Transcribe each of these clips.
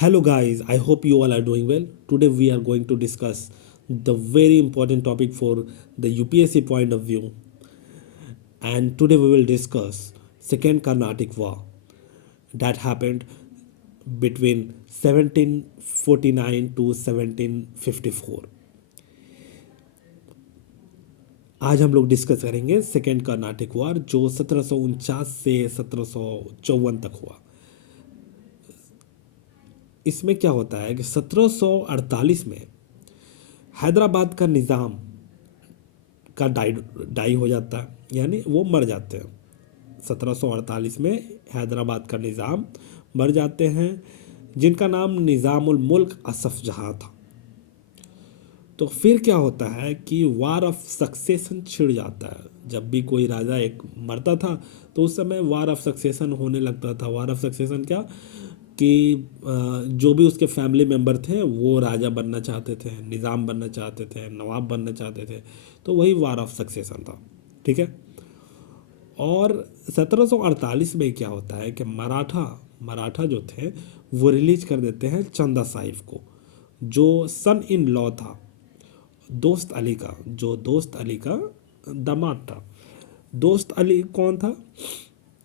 Hello, guys. I hope you all are doing well. Today, we are going to discuss the very important topic for the UPSC point of view. And today, we will discuss Second Carnatic War that happened between 1749 to 1754. आज हम लोग discuss करेंगे second Carnatic war जो 1749 से 1754 तक हुआ। इसमें क्या होता है कि 1748 में हैदराबाद का निज़ाम का डाई हो जाता है, यानी वो मर जाते हैं। 1748 में हैदराबाद का निज़ाम मर जाते हैं, जिनका नाम निज़ामुल मुल्क असफ जहाँ था। तो फिर क्या होता है कि वार ऑफ सक्सेशन छिड़ जाता है। जब भी कोई राजा एक मरता था तो उस समय वार ऑफ सक्सेशन होने लगता था। वार ऑफ सक्सेशन क्या कि जो भी उसके फैमिली मेम्बर थे वो राजा बनना चाहते थे, निज़ाम बनना चाहते थे, नवाब बनना चाहते थे, तो वही वार ऑफ सक्सेशन था। ठीक है। और 1748 में क्या होता है कि मराठा जो थे वो रिलीज कर देते हैं चंदा साहिब को, जो सन इन लॉ था दोस्त अली का, जो दोस्त अली का दामाद था। दोस्त अली कौन था?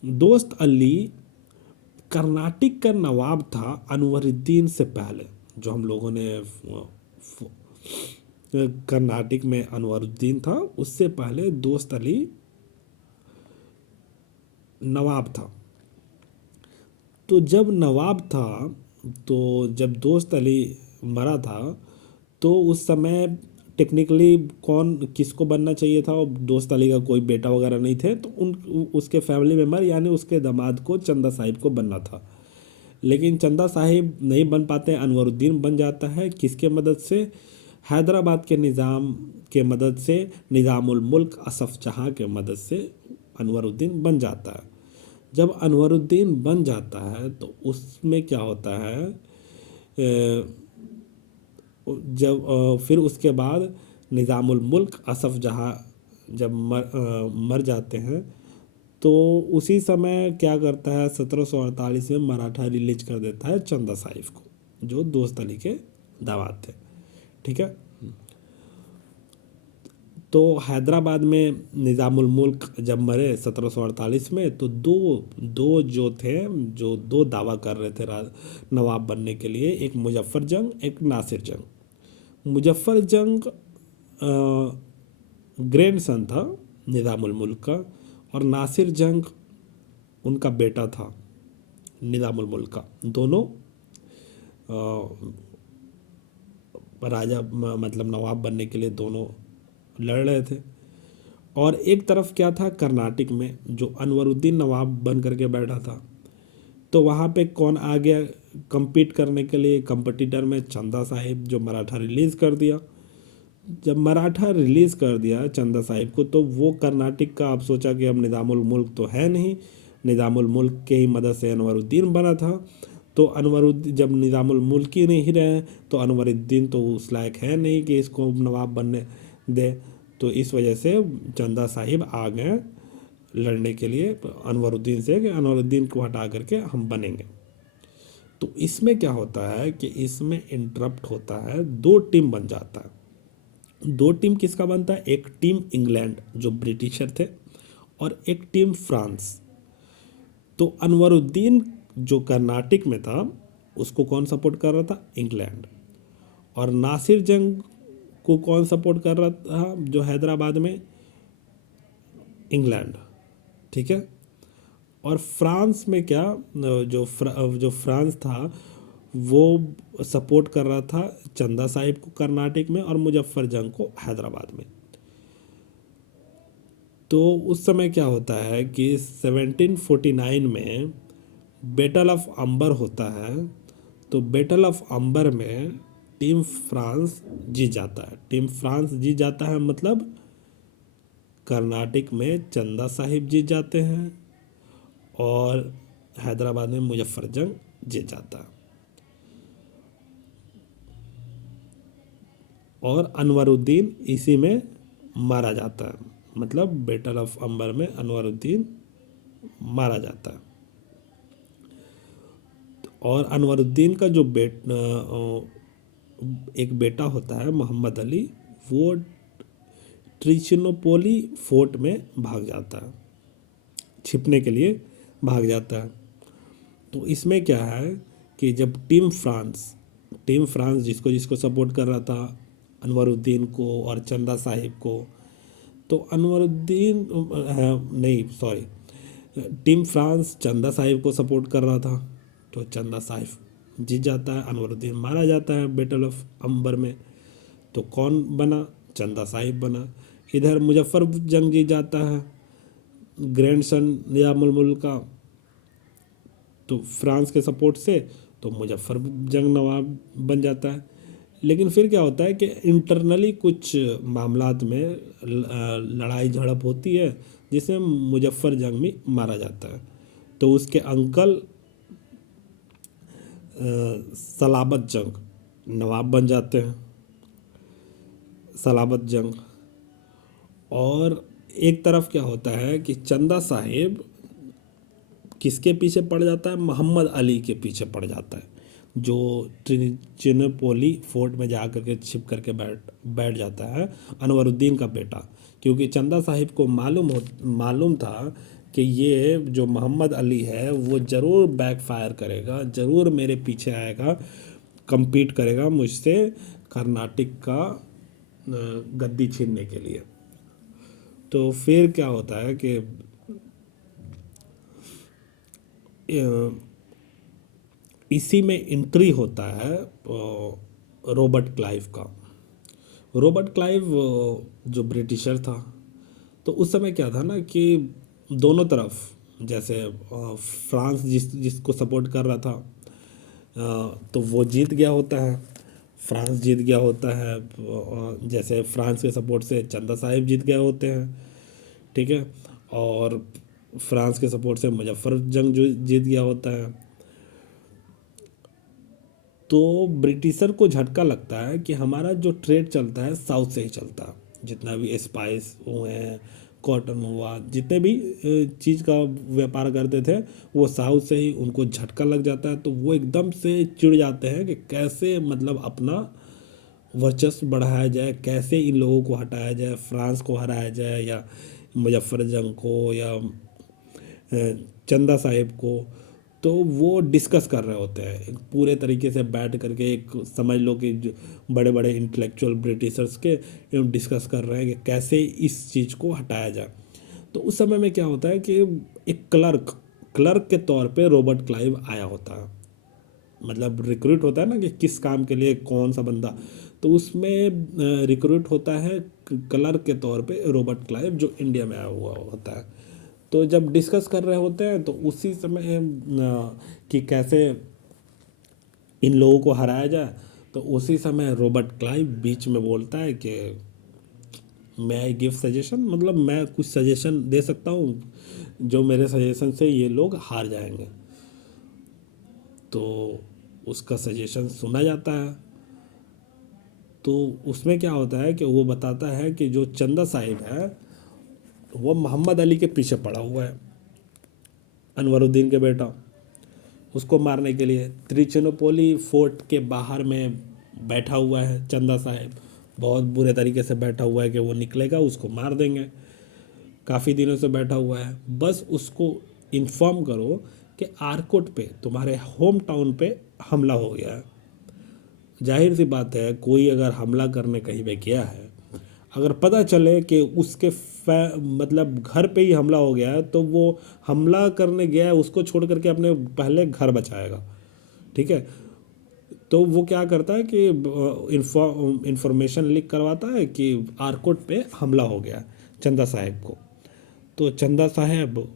दोस्त अली कर्नाटक का नवाब था अनवरुद्दीन से पहले। जो हम लोगों ने कर्नाटक में अनवरुद्दीन था, उससे पहले दोस्त अली नवाब था। तो जब नवाब था, तो जब दोस्त अली मरा था, तो उस समय टेक्निकली कौन किसको बनना चाहिए था? और दोस्त अली का कोई बेटा वगैरह नहीं थे, तो उसके फैमिली मेम्बर यानी उसके दामाद को चंदा साहिब को बनना था। लेकिन चंदा साहिब नहीं बन पाते, अनवरुद्दीन बन जाता है। किसके मदद से? हैदराबाद के निज़ाम के मदद से, निज़ामुल मुल्क असफ जहाँ के मदद से अनवरुद्दीन बन जाता है। जब अनवरुद्दीन बन जाता है तो उसमें क्या होता है, जब फिर उसके बाद निज़ामुल मुल्क असफ जहाँ जब मर जाते हैं, तो उसी समय क्या करता है, 1748 में मराठा रिलीज कर देता है चंदा साहिब को, जो दोस्त अली के दामाद थे। ठीक है। तो हैदराबाद में निज़ामुल मुल्क जब मरे 1748 में, तो दो जो थे, जो दो दावा कर रहे थे नवाब बनने के लिए, एक मुजफ्फर जंग, एक नासिर जंग। मुजफ्फर जंग ग्रैंड सन था निज़ामुल मुल्क का, और नासिर जंग उनका बेटा था निज़ामुल मुल्क का। दोनों राजा मतलब नवाब बनने के लिए दोनों लड़ रहे थे। और एक तरफ क्या था, कर्नाटक में जो अनवरुद्दीन नवाब बन करके बैठा था, तो वहाँ पे कौन आ गया compete करने के लिए? कंपटीटर में चंदा साहिब, जो मराठा रिलीज़ कर दिया। जब मराठा रिलीज़ कर दिया चंदा साहिब को, तो वो कर्नाटक का अब सोचा कि अब निज़ामुल मुल्क तो है नहीं, निज़ामुल मुल्क के ही मदद से अनवरुद्दीन बना था। तो अनवरुद्दीन जब निज़ामुल मुल्क ही नहीं रहे, तो अनवरुद्दीन तो उस लायक है नहीं कि इसको नवाब बनने दे। तो इस वजह से चंदा साहिब आ गए लड़ने के लिए अनवरुद्दीन से, कि अनवरुद्दीन को हटा करके हम बनेंगे। तो इसमें क्या होता है कि इसमें इंटरप्ट होता है, दो टीम बन जाता है। दो टीम किसका बनता है? एक टीम इंग्लैंड जो ब्रिटिशर थे, और एक टीम फ्रांस। तो अनवरुद्दीन जो कर्नाटक में था उसको कौन सपोर्ट कर रहा था? इंग्लैंड। और नासिर जंग को कौन सपोर्ट कर रहा था जो हैदराबाद में? इंग्लैंड। ठीक है। और फ्रांस में क्या, जो फ्रांस था वो सपोर्ट कर रहा था चंदा साहिब को कर्नाटक में, और मुजफ्फर जंग को हैदराबाद में। तो उस समय क्या होता है कि 1749 में बैटल ऑफ अंबर होता है। तो बैटल ऑफ अंबर में टीम फ्रांस जीत जाता है। टीम फ्रांस जीत जाता है मतलब कर्नाटक में चंदा साहिब जीत जाते हैं, और हैदराबाद में मुजफ्फर जंग जीत जाता है। और अनवरुद्दीन इसी में मारा जाता है, मतलब बैटल ऑफ अंबर में अनवरुद्दीन मारा जाता है। और अनवरुद्दीन का जो एक बेटा होता है मोहम्मद अली, वो ट्रिचिनोपोली फोर्ट में भाग जाता है, छिपने के लिए भाग जाता है। तो इसमें क्या है कि जब टीम फ्रांस जिसको जिसको सपोर्ट कर रहा था, अनवरुद्दीन को और चंदा साहिब को, तो अनवरुद्दीन नहीं सॉरी, टीम फ्रांस चंदा साहिब को सपोर्ट कर रहा था, तो चंदा साहिब जीत जाता है, अनवरुद्दीन मारा जाता है बैटल ऑफ अंबर में। तो कौन बना? चंदा साहिब बना। इधर मुजफ्फर जंग जीत जाता है, ग्रैंड सन निजामुल का, तो फ्रांस के सपोर्ट से, तो मुजफ्फर जंग नवाब बन जाता है। लेकिन फिर क्या होता है कि इंटरनली कुछ मामलात में लड़ाई झड़प होती है, जिसमें मुजफ्फर जंग में मारा जाता है। तो उसके अंकल सलाबत जंग नवाब बन जाते हैं, सलाबत जंग। और एक तरफ क्या होता है कि चंदा साहिब किसके पीछे पड़ जाता है? मोहम्मद अली के पीछे पड़ जाता है, जो ट्रिचिनोपोली फोर्ट में जा करके छिप करके बैठ जाता है, अनवरुद्दीन का बेटा। क्योंकि चंदा साहिब को मालूम था कि ये जो मोहम्मद अली है वो ज़रूर बैकफायर करेगा, ज़रूर मेरे पीछे आएगा, compete करेगा मुझसे कर्नाटक का गद्दी छीनने के लिए। तो फिर क्या होता है कि इसी में एंट्री होता है रॉबर्ट क्लाइव का। रॉबर्ट क्लाइव जो ब्रिटिशर था, तो उस समय क्या था ना कि दोनों तरफ, जैसे फ्रांस जिसको सपोर्ट कर रहा था, तो वो जीत गया होता है, फ्रांस जीत गया होता है। जैसे फ्रांस के सपोर्ट से चंदा साहिब जीत गए होते हैं, ठीक है, और फ्रांस के सपोर्ट से मुजफ्फर जंग जो जीत गया होता है। तो ब्रिटिशर को झटका लगता है कि हमारा जो ट्रेड चलता है साउथ से ही चलता है, जितना भी स्पाइस हुए हैं, कॉटन हुआ, जितने भी चीज़ का व्यापार करते थे वो साउथ से ही, उनको झटका लग जाता है। तो वो एकदम से चिढ़ जाते हैं कि कैसे मतलब अपना वर्चस्व बढ़ाया जाए, कैसे इन लोगों को हटाया जाए, फ्रांस को हराया जाए या मुजफ्फर जंग को या चंदा साहिब को। तो वो डिस्कस कर रहे होते हैं एक पूरे तरीके से बैठ करके, एक समझ लो कि जो बड़े बड़े इंटेलेक्चुअल ब्रिटिशर्स के डिस्कस कर रहे हैं कि कैसे इस चीज़ को हटाया जाए। तो उस समय में क्या होता है कि एक क्लर्क के तौर पे रॉबर्ट क्लाइव आया होता है, मतलब रिक्रूट होता है ना कि किस काम के लिए कौन सा बंदा, तो उसमें रिक्रूट होता है क्लर्क के तौर पे रॉबर्ट क्लाइव, जो इंडिया में आया हुआ होता है। तो जब डिस्कस कर रहे होते हैं तो उसी समय कि कैसे इन लोगों को हराया जाए, तो उसी समय रॉबर्ट क्लाइव बीच में बोलता है कि मैं आई गिव सजेशन, मतलब मैं कुछ सजेशन दे सकता हूँ जो मेरे सजेशन से ये लोग हार जाएंगे। तो उसका सजेशन सुना जाता है। तो उसमें क्या होता है कि वो बताता है कि जो चंदा साहिब है वो मोहम्मद अली के पीछे पड़ा हुआ है, अनवरुद्दीन के बेटा, उसको मारने के लिए त्रिचिनोपोली फोर्ट के बाहर में बैठा हुआ है चंदा साहिब, बहुत बुरे तरीके से बैठा हुआ है कि वो निकलेगा उसको मार देंगे। काफ़ी दिनों से बैठा हुआ है, बस उसको इन्फॉर्म करो कि आरकोट पे, तुम्हारे होम टाउन पे हमला हो गया है। जाहिर सी बात है, कोई अगर हमला करने कहीं पे गया है, अगर पता चले कि उसके मतलब घर पे ही हमला हो गया है, तो वो हमला करने गया है उसको छोड़ करके अपने पहले घर बचाएगा, ठीक है। तो वो क्या करता है कि इंफॉर्मेशन लीक करवाता है कि आरकोट पे हमला हो गया है चंदा साहिब को। तो चंदा साहिब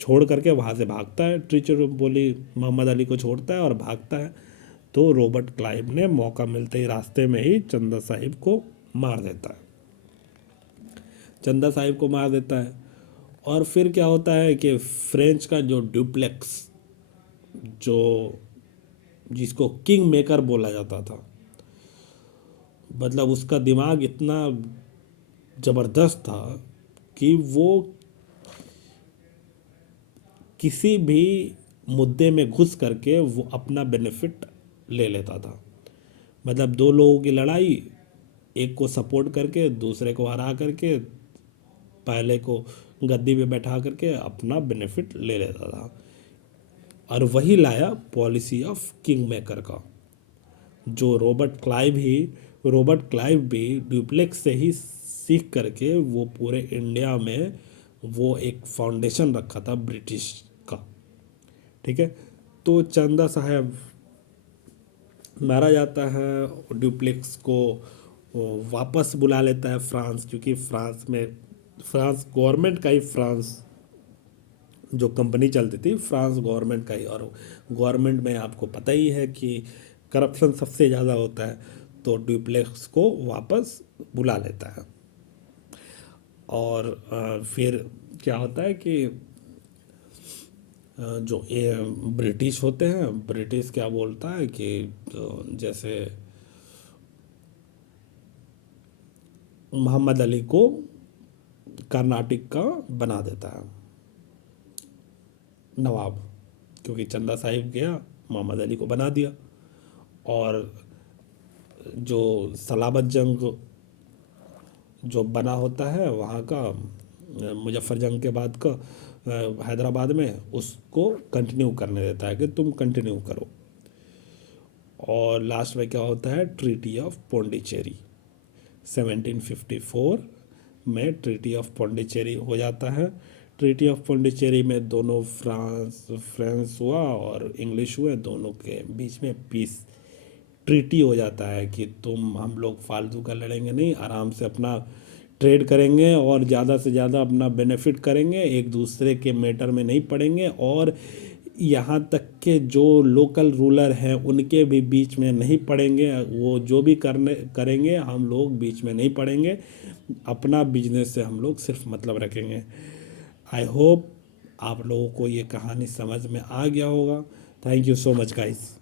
छोड़ करके वहाँ से भागता है, ट्रिचिनोपोली मोहम्मद अली को छोड़ता है और भागता है। तो रॉबर्ट क्लाइव ने मौका मिलते ही रास्ते में ही चंदा साहिब को मार देता है, चंदा साहिब को मार देता है। और फिर क्या होता है कि फ्रेंच का जो ड्यूप्लेक्स, जो जिसको किंग मेकर बोला जाता था, मतलब उसका दिमाग इतना ज़बरदस्त था कि वो किसी भी मुद्दे में घुस करके वो अपना बेनिफिट ले लेता था। मतलब दो लोगों की लड़ाई, एक को सपोर्ट करके दूसरे को हरा करके पहले को गद्दी पे बैठा करके अपना बेनिफिट ले लेता था। और वही लाया पॉलिसी ऑफ किंग मेकर का, जो रॉबर्ट क्लाइव भी ड्यूप्लेक्स से ही सीख करके वो पूरे इंडिया में वो एक फाउंडेशन रखा था ब्रिटिश का। ठीक है। तो चंदा साहब मारा जाता है, ड्यूप्लेक्स को वो वापस बुला लेता है फ्रांस, क्योंकि फ्रांस गवर्नमेंट का ही, फ्रांस जो कंपनी चलती थी फ्रांस गवर्नमेंट का ही, और गवर्नमेंट में आपको पता ही है कि करप्शन सबसे ज़्यादा होता है। तो ड्यूप्लेक्स को वापस बुला लेता है। और फिर क्या होता है कि जो ये ब्रिटिश होते हैं, ब्रिटिश क्या बोलता है कि जैसे मोहम्मद अली को कर्नाटक का बना देता है नवाब, क्योंकि चंदा साहिब गया मोहम्मद अली को बना दिया। और जो सलाबत जंग जो बना होता है वहाँ का, मुजफ्फर जंग के बाद का हैदराबाद में, उसको कंटिन्यू करने देता है कि तुम कंटिन्यू करो। और लास्ट में क्या होता है, ट्रीटी ऑफ पौंडीचेरी 1754 में ट्रीटी ऑफ पौंडीचेरी हो जाता है। ट्रीटी ऑफ पौंडीचेरी में दोनों फ्रांस हुआ और इंग्लिश हुए, दोनों के बीच में पीस ट्रीटी हो जाता है कि तुम हम लोग फालतू का लड़ेंगे नहीं, आराम से अपना ट्रेड करेंगे और ज़्यादा से ज़्यादा अपना बेनिफिट करेंगे, एक दूसरे के मैटर में नहीं पड़ेंगे। और यहाँ तक के जो लोकल रूलर हैं उनके भी बीच में नहीं पड़ेंगे, वो जो भी करने करेंगे हम लोग बीच में नहीं पड़ेंगे, अपना बिजनेस से हम लोग सिर्फ मतलब रखेंगे। आई होप आप लोगों को ये कहानी समझ में आ गया होगा। Thank you so much guys.